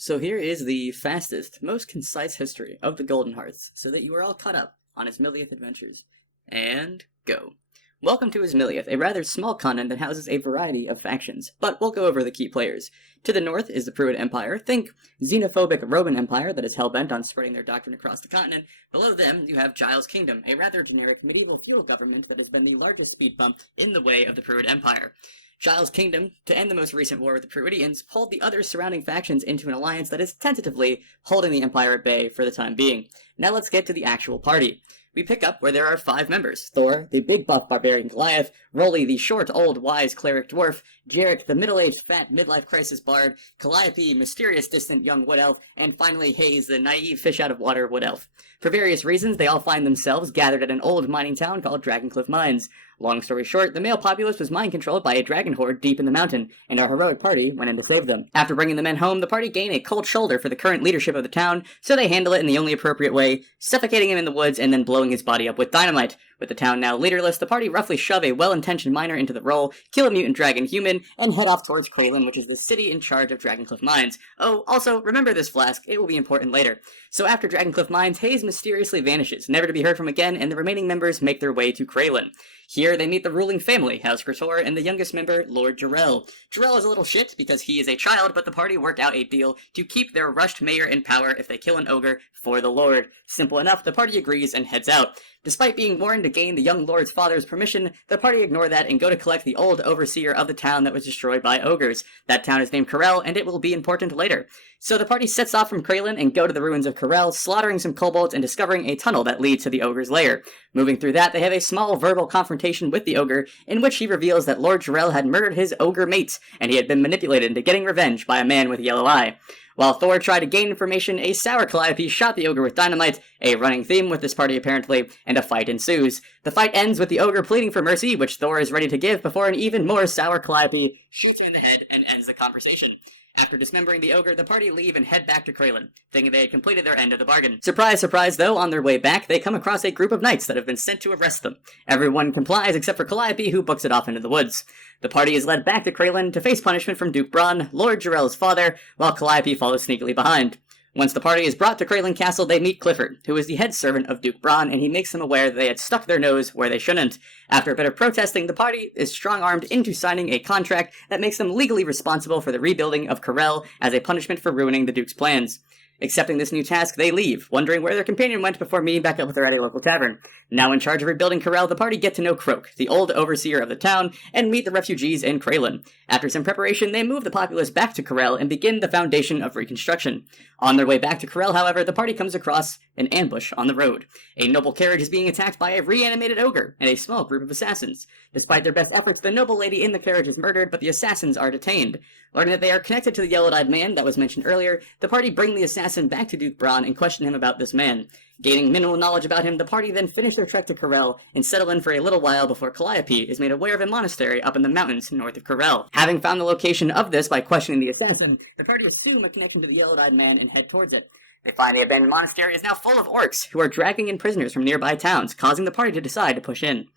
So here is the fastest, most concise history of the Golden Hearts, so that you are all caught up on Asmiliath adventures. And go. Welcome to Asmiliath, a rather small continent that houses a variety of factions, but we'll go over the key players. To the north is the Pruid Empire. Think xenophobic Roman Empire that is hell-bent on spreading their doctrine across the continent. Below them, you have Giles' Kingdom, a rather generic medieval feudal government that has been the largest speed bump in the way of the Pruid Empire. Giles' Kingdom, to end the most recent war with the Pruidians, pulled the other surrounding factions into an alliance that is tentatively holding the Empire at bay for the time being. Now let's get to the actual party. We pick up where there are 5 members: Thor, the big buff barbarian Goliath; Rolly, the short, old, wise cleric dwarf; Jarek, the middle-aged, fat, midlife crisis bard; Calliope, mysterious, distant young wood elf; and finally Hayes, the naive fish-out-of-water wood elf. For various reasons, they all find themselves gathered at an old mining town called Dragoncliff Mines. Long story short, the male populace was mind-controlled by a dragon horde deep in the mountain, and our heroic party went in to save them. After bringing the men home, the party gain a cold shoulder for the current leadership of the town, so they handle it in the only appropriate way, suffocating him in the woods and then blowing his body up with dynamite. With the town now leaderless, the party roughly shove a well-intentioned miner into the role, kill a mutant dragon human, and head off towards Kraylin, which is the city in charge of Dragoncliff Mines. Oh, also, remember this flask, it will be important later. So after Dragoncliff Mines, Hayes mysteriously vanishes, never to be heard from again, and the remaining members make their way to Kraylin. Here, they meet the ruling family, House Krator, and the youngest member, Lord Jarrell. Jarrell is a little shit because he is a child, but the party worked out a deal to keep their rushed mayor in power if they kill an ogre for the Lord. Simple enough, the party agrees and heads out. Despite being warned to gain the young lord's father's permission, the party ignore that and go to collect the old overseer of the town that was destroyed by ogres. That town is named Corel, and it will be important later. So the party sets off from Kraylin and go to the ruins of Corel, slaughtering some kobolds and discovering a tunnel that leads to the ogre's lair. Moving through that, they have a small verbal confrontation with the ogre, in which he reveals that Lord Jarrell had murdered his ogre mates, and he had been manipulated into getting revenge by a man with a yellow eye. While Thor tried to gain information, a sour Calliope shot the ogre with dynamite, a running theme with this party apparently, and a fight ensues. The fight ends with the ogre pleading for mercy, which Thor is ready to give before an even more sour Calliope shoots him in the head and ends the conversation. After dismembering the ogre, the party leave and head back to Kraylin, thinking they had completed their end of the bargain. Surprise, surprise though, on their way back, they come across a group of knights that have been sent to arrest them. Everyone complies except for Calliope, who books it off into the woods. The party is led back to Kraylin to face punishment from Duke Bronn, Lord Jarrell's father, while Calliope follows sneakily behind. Once the party is brought to Kraylin Castle, they meet Clifford, who is the head servant of Duke Bronn, and he makes them aware that they had stuck their nose where they shouldn't. After a bit of protesting, the party is strong-armed into signing a contract that makes them legally responsible for the rebuilding of Corel as a punishment for ruining the Duke's plans. Accepting this new task, they leave, wondering where their companion went before meeting back up with her at a local tavern. Now in charge of rebuilding Corel, the party get to know Croak, the old overseer of the town, and meet the refugees in Kraylin. After some preparation, they move the populace back to Corel and begin the foundation of reconstruction. On their way back to Corel, however, the party comes across an ambush on the road. A noble carriage is being attacked by a reanimated ogre and a small group of assassins. Despite their best efforts, the noble lady in the carriage is murdered, but the assassins are detained. Learning that they are connected to the yellow-eyed man that was mentioned earlier, the party bring the assassin back to Duke Bronn and question him about this man. Gaining minimal knowledge about him, the party then finish their trek to Corel and settle in for a little while before Calliope is made aware of a monastery up in the mountains north of Corel. Having found the location of this by questioning the assassin, the party assume a connection to the yellow-eyed man and head towards it. They find the abandoned monastery is now full of orcs, who are dragging in prisoners from nearby towns, causing the party to decide to push in.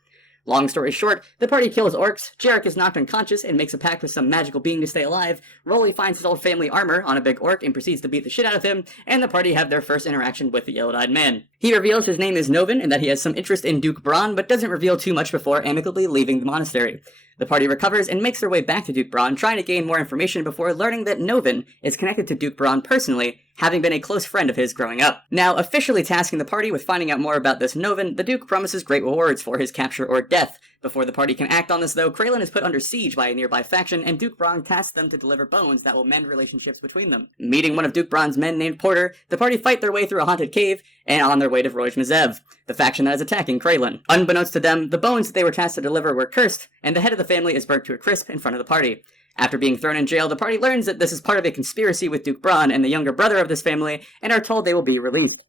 Long story short, the party kills orcs, Jarek is knocked unconscious and makes a pact with some magical being to stay alive, Rolly finds his old family armor on a big orc and proceeds to beat the shit out of him, and the party have their first interaction with the yellow-eyed man. He reveals his name is Novin and that he has some interest in Duke Bronn, but doesn't reveal too much before amicably leaving the monastery. The party recovers and makes their way back to Duke Bronn, trying to gain more information before learning that Novin is connected to Duke Bronn personally, having been a close friend of his growing up. Now, officially tasking the party with finding out more about this Novin, the Duke promises great rewards for his capture or death. Before the party can act on this, though, Kraylin is put under siege by a nearby faction, and Duke Bronn tasks them to deliver bones that will mend relationships between them. Meeting one of Duke Bronn's men named Porter, the party fight their way through a haunted cave, and on their way to Vroj Mazev, the faction that is attacking Kraylin. Unbeknownst to them, the bones that they were tasked to deliver were cursed, and the head of the family is burnt to a crisp in front of the party. After being thrown in jail, the party learns that this is part of a conspiracy with Duke Bronn and the younger brother of this family, and are told they will be released.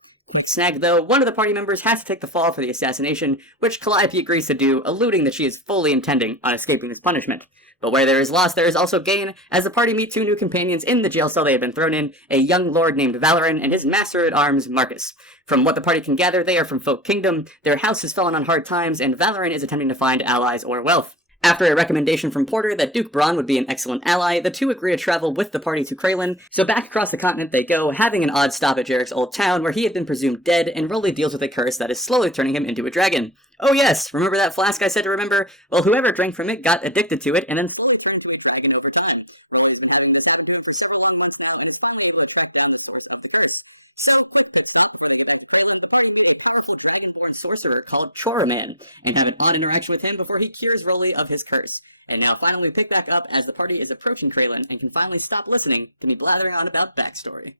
Snagged though, one of the party members has to take the fall for the assassination, which Calliope agrees to do, alluding that she is fully intending on escaping this punishment. But where there is loss, there is also gain, as the party meet 2 new companions in the jail cell they had been thrown in, a young lord named Valoran and his master-at-arms, Marcus. From what the party can gather, they are from Folk Kingdom, their house has fallen on hard times, and Valoran is attempting to find allies or wealth. After a recommendation from Porter that Duke Braun would be an excellent ally, the two agree to travel with the party to Kraylin, so back across the continent they go, having an odd stop at Jarek's old town where he had been presumed dead, and Rolly deals with a curse that is slowly turning him into a dragon. Oh yes, remember that flask I said to remember? Well, whoever drank from it got addicted to it, and then sorcerer called Choraman, and have an odd interaction with him before he cures Rolly of his curse. And now finally we pick back up as the party is approaching Kraylin and can finally stop listening to me blathering on about backstory.